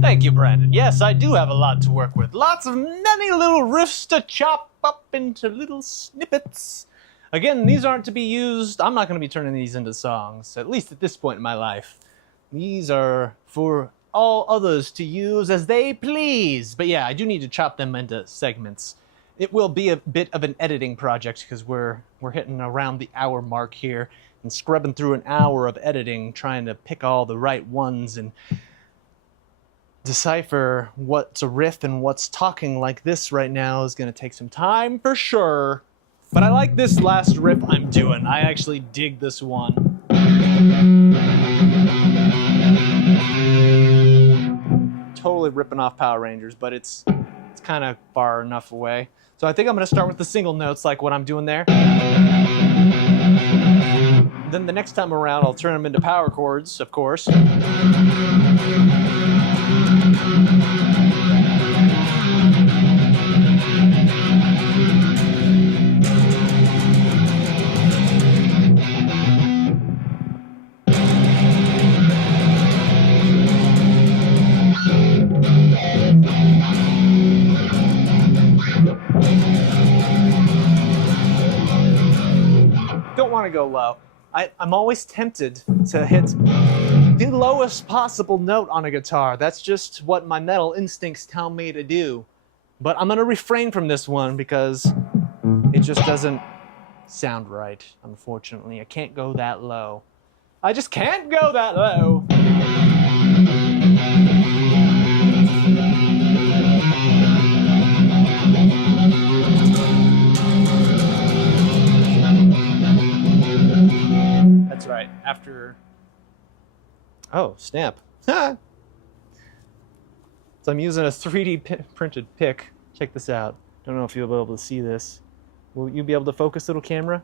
Thank you, Brandon. Yes, I do have a lot to work with. Lots of many little riffs to chop up into little snippets. Again, these aren't to be used. I'm not going to be turning these into songs, at least at this point in my life. These are for all others to use as they please. But yeah, I do need to chop them into segments. It will be a bit of an editing project because we're hitting around the hour mark here and scrubbing through an hour of editing, trying to pick all the right ones and decipher what's a riff and what's talking like this right now is going to take some time for sure. But I like this last riff I'm doing. I actually dig this one. Totally ripping off Power Rangers, but it's kind of far enough away. So I think I'm going to start with the single notes like what I'm doing there. Then the next time around I'll turn them into power chords, of course. Don't want to go low. I'm always tempted to hit the lowest possible note on a guitar. That's just what my metal instincts tell me to do. But I'm going to refrain from this one because it just doesn't sound right, unfortunately. I can't go that low. I just can't go that low. That's right, after... Oh, snap. So I'm using a 3D printed pick. Check this out. Don't know if you'll be able to see this. Will you be able to focus, little camera?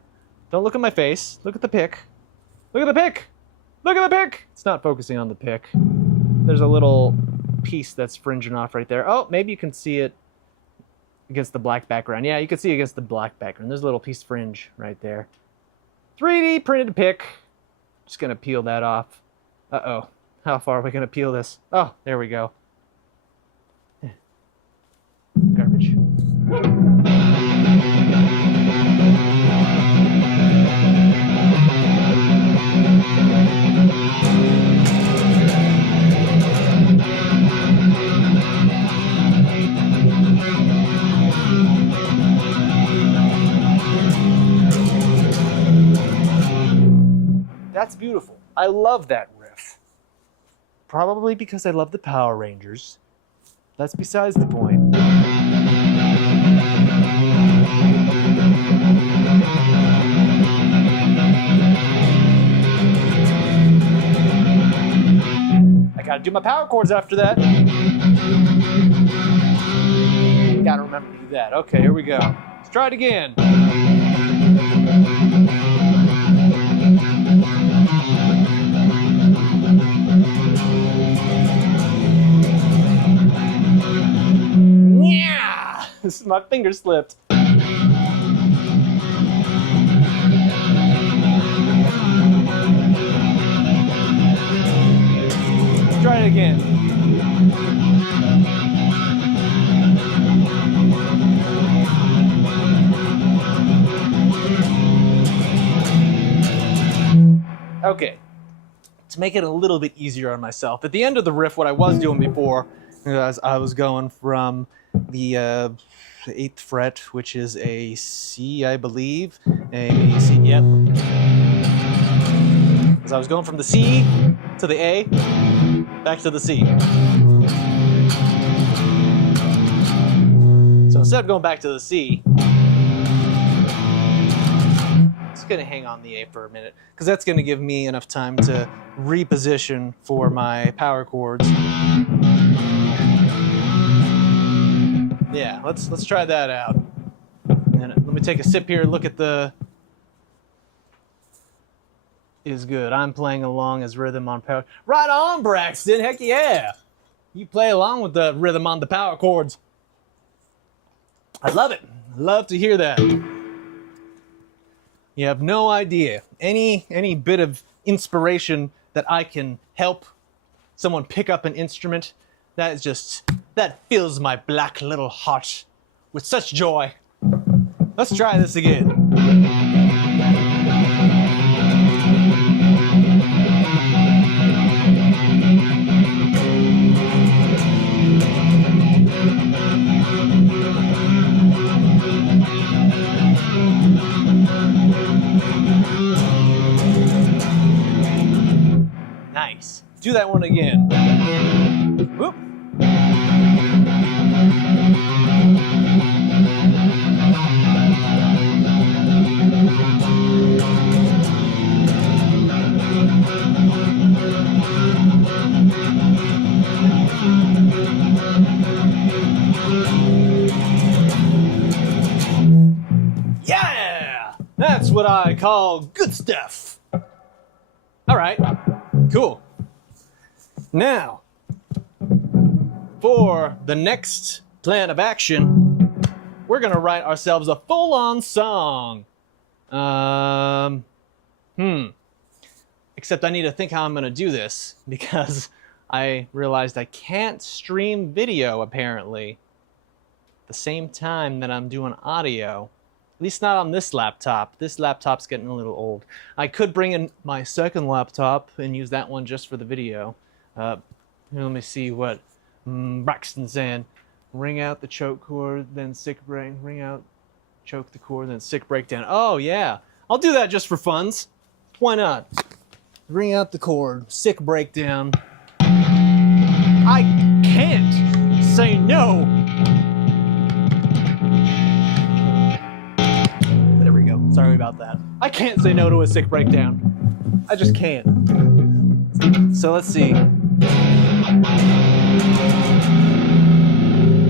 Don't look at my face. Look at the pick. Look at the pick! Look at the pick! It's not focusing on the pick. There's a little piece that's fringing off right there. Oh, maybe you can see it against the black background. Yeah, you can see it against the black background. There's a little piece fringe right there. 3D printed pick. Just gonna peel that off. Uh-oh. How far are we gonna peel this? Oh, there we go. Garbage. That's beautiful. I love that riff. Probably because I love the Power Rangers. That's besides the point. I gotta do my power chords after that. Gotta remember to do that. Okay, here we go. Let's try it again. Yeah! My finger slipped. Try it again. Okay, to make it a little bit easier on myself, at the end of the riff, what I was doing before, as I was going from the 8th fret, which is a C, I believe, a C, yep. As I was going from the C to the A, back to the C. So instead of going back to the C, just gonna hang on the A for a minute, because that's gonna give me enough time to reposition for my power chords. Yeah, let's try that out. And let me take a sip here and look at the... Is good. I'm playing along as rhythm on power. Right on, Braxton. Heck yeah. You play along with the rhythm on the power chords. I love it. Love to hear that. You have no idea. Any bit of inspiration that I can help someone pick up an instrument, that is just, that fills my black little heart with such joy. Let's try this again. Nice. Do that one again. Whoop. Yeah! That's what I call good stuff. All right. Cool. Now, for the next plan of action, we're gonna write ourselves a full-on song. Except I need to think how I'm gonna do this, because I realized I can't stream video, apparently, at the same time that I'm doing audio. At least not on this laptop. This laptop's getting a little old. I could bring in my second laptop and use that one just for the video. Let me see what Braxton's saying. Ring out the choke chord, then sick break. Ring out, choke the chord, then sick breakdown. Oh yeah, I'll do that just for funs. Why not? Ring out the chord, sick breakdown. I can't say no. There we go. Sorry about that. I can't say no to a sick breakdown. I just can't. So let's see.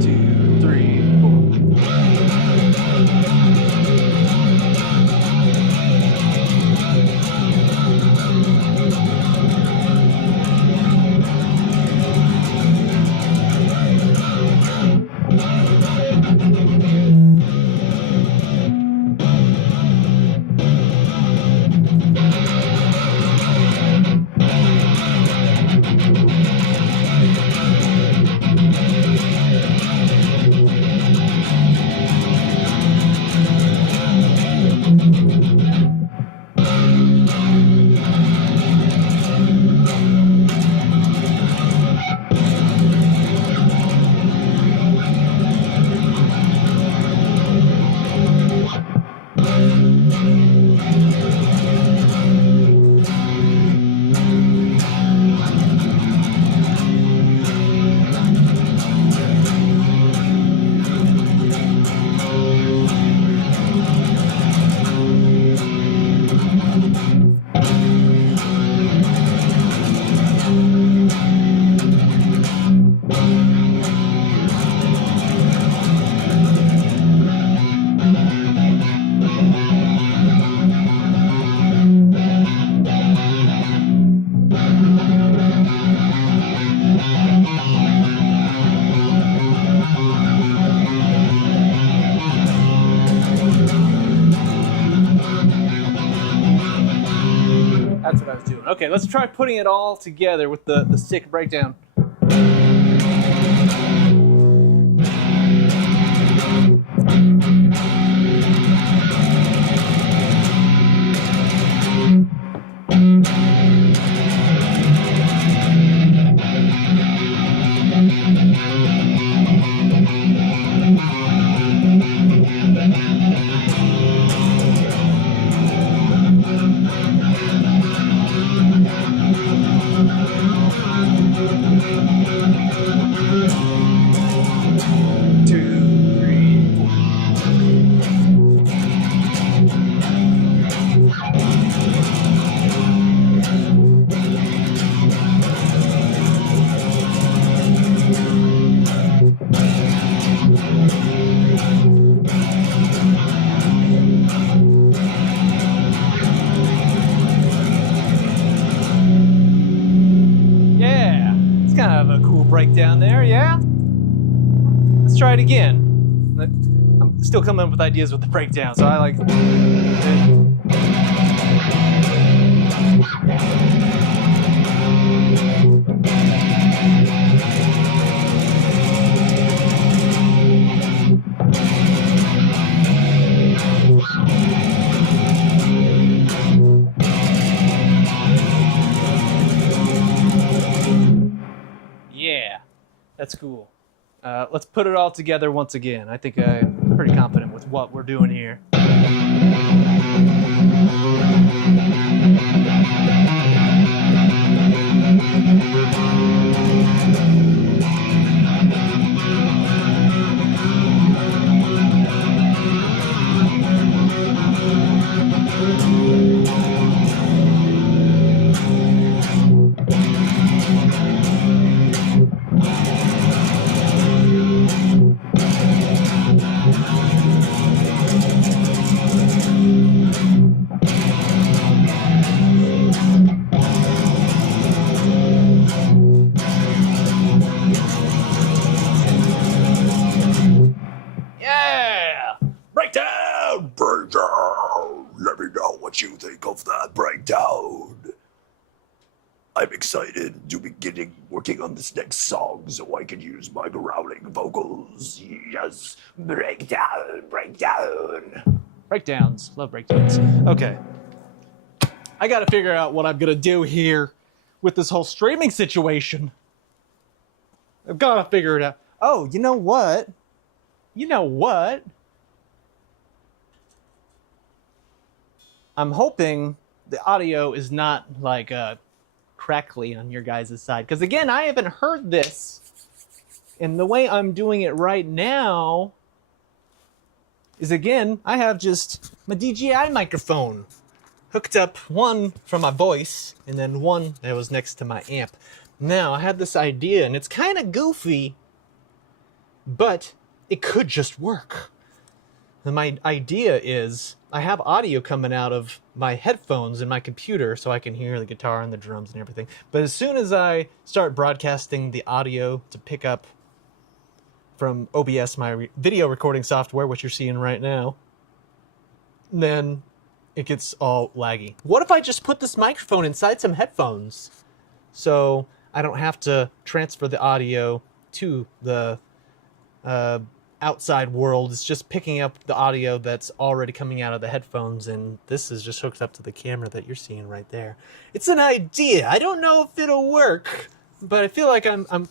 2, 3, 4. That's what I was doing. Okay, let's try putting it all together with the sick breakdown. Breakdown there, yeah? Let's try it again. I'm still coming up with ideas with the breakdown, so I like... That's cool. Let's put it all together once again. I think I'm pretty confident with what we're doing here. Breakdown! Let me know what you think of that breakdown. I'm excited to be working on this next song so I can use my growling vocals. Yes, breakdown, breakdown. Breakdowns, love breakdowns. Okay. I gotta figure out what I'm gonna do here with this whole streaming situation. I've gotta figure it out. Oh, you know what? You know what? I'm hoping the audio is not like crackly on your guys' side. Because again, I haven't heard this. And the way I'm doing it right now is, again, I have just my DJI microphone hooked up, one from my voice and then one that was next to my amp. Now, I had this idea, and it's kind of goofy, but it could just work. And my idea is I have audio coming out of my headphones in my computer so I can hear the guitar and the drums and everything. But as soon as I start broadcasting the audio to pick up from OBS, my video recording software, which you're seeing right now, then it gets all laggy. What if I just put this microphone inside some headphones so I don't have to transfer the audio to the outside world? It's just picking up the audio that's already coming out of the headphones, and this is just hooked up to the camera that you're seeing right there. It's an idea. I don't know if it'll work, but I feel like I'm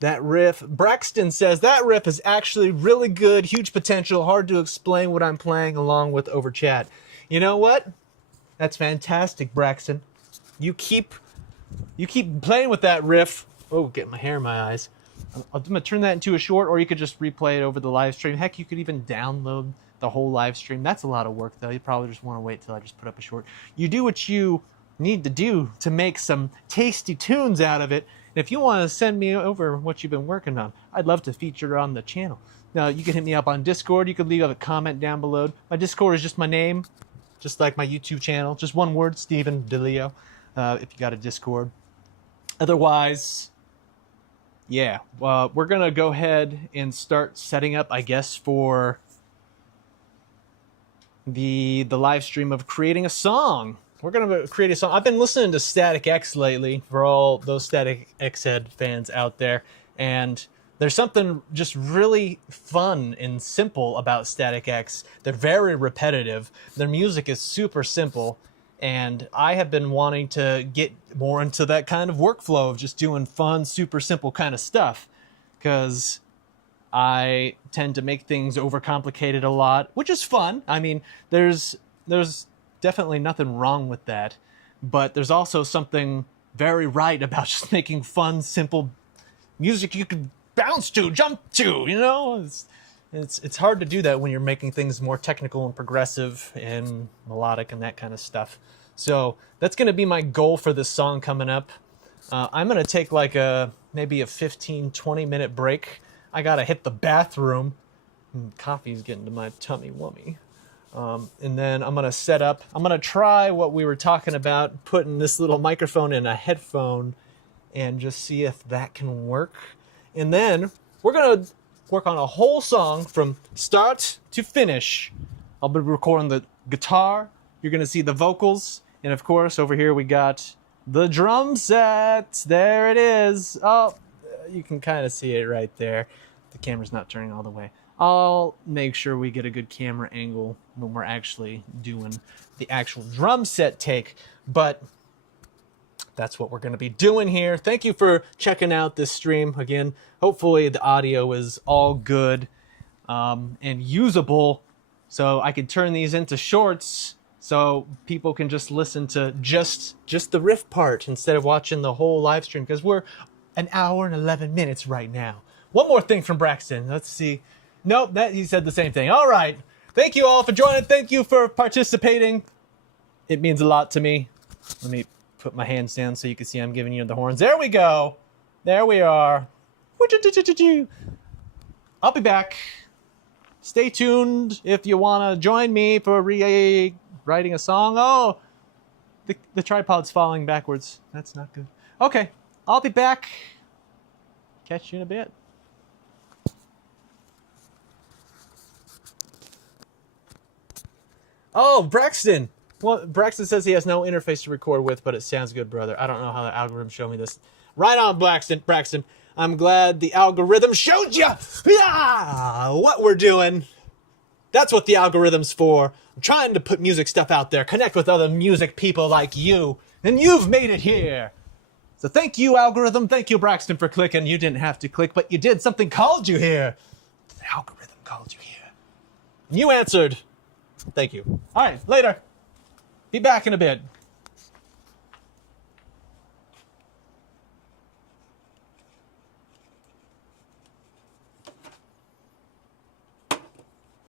That riff, Braxton says, that riff is actually really good, huge potential, hard to explain what I'm playing along with over chat. You know what? That's fantastic, Braxton. You keep playing with that riff. Oh, getting my hair in my eyes. I'm going to turn that into a short, or you could just replay it over the live stream. Heck, you could even download the whole live stream. That's a lot of work, though. You probably just want to wait till I just put up a short. You do what you need to do to make some tasty tunes out of it. And if you want to send me over what you've been working on, I'd love to feature it on the channel. Now, you can hit me up on Discord. You can leave a comment down below. My Discord is just my name, just like my YouTube channel. Just one word, Steven DiLeo, if you got a Discord. Otherwise, yeah, we're going to go ahead and start setting up, I guess, for the live stream of creating a song. We're going to create a song. I've been listening to Static X lately, for all those Static X Head fans out there, and there's something just really fun and simple about Static X. They're very repetitive. Their music is super simple, and I have been wanting to get more into that kind of workflow of just doing fun, super simple kind of stuff, because I tend to make things overcomplicated a lot, which is fun. I mean, there's definitely nothing wrong with that, but there's also something very right about just making fun, simple music you can bounce to, jump to, you know? It's hard to do that when you're making things more technical and progressive and melodic and that kind of stuff. So that's going to be my goal for this song coming up. I'm going to take like maybe a 15-20 minute break. I got to hit the bathroom. Coffee's getting to my tummy wummy. And then I'm going to set up. I'm going to try what we were talking about, putting this little microphone in a headphone and just see if that can work. And then we're going to work on a whole song from start to finish. I'll be recording the guitar. You're going to see the vocals. And of course, over here we got the drum set. There it is. Oh, you can kind of see it right there. The camera's not turning all the way. I'll make sure we get a good camera angle when we're actually doing the actual drum set take. But that's what we're going to be doing here. Thank you for checking out this stream. Again, hopefully the audio is all good and usable, so I can turn these into shorts so people can just listen to just the riff part instead of watching the whole live stream, because we're an hour and 11 minutes right now. One more thing from Braxton. Let's see. Nope, he said the same thing. All right. Thank you all for joining. Thank you for participating. It means a lot to me. Let me put my hands down so you can see I'm giving you the horns. There we go. There we are. I'll be back. Stay tuned if you want to join me for writing a song. Oh, the tripod's falling backwards. That's not good. Okay, I'll be back. Catch you in a bit. Oh, Braxton. Well, Braxton says he has no interface to record with, but it sounds good, brother. I don't know how the algorithm showed me this. Right on, Braxton. I'm glad the algorithm showed you what we're doing. That's what the algorithm's for. I'm trying to put music stuff out there, connect with other music people like you, and you've made it here. So thank you, algorithm. Thank you, Braxton, for clicking. You didn't have to click, but you did. Something called you here. The algorithm called you here. And you answered. Thank you. All right, later. Be back in a bit.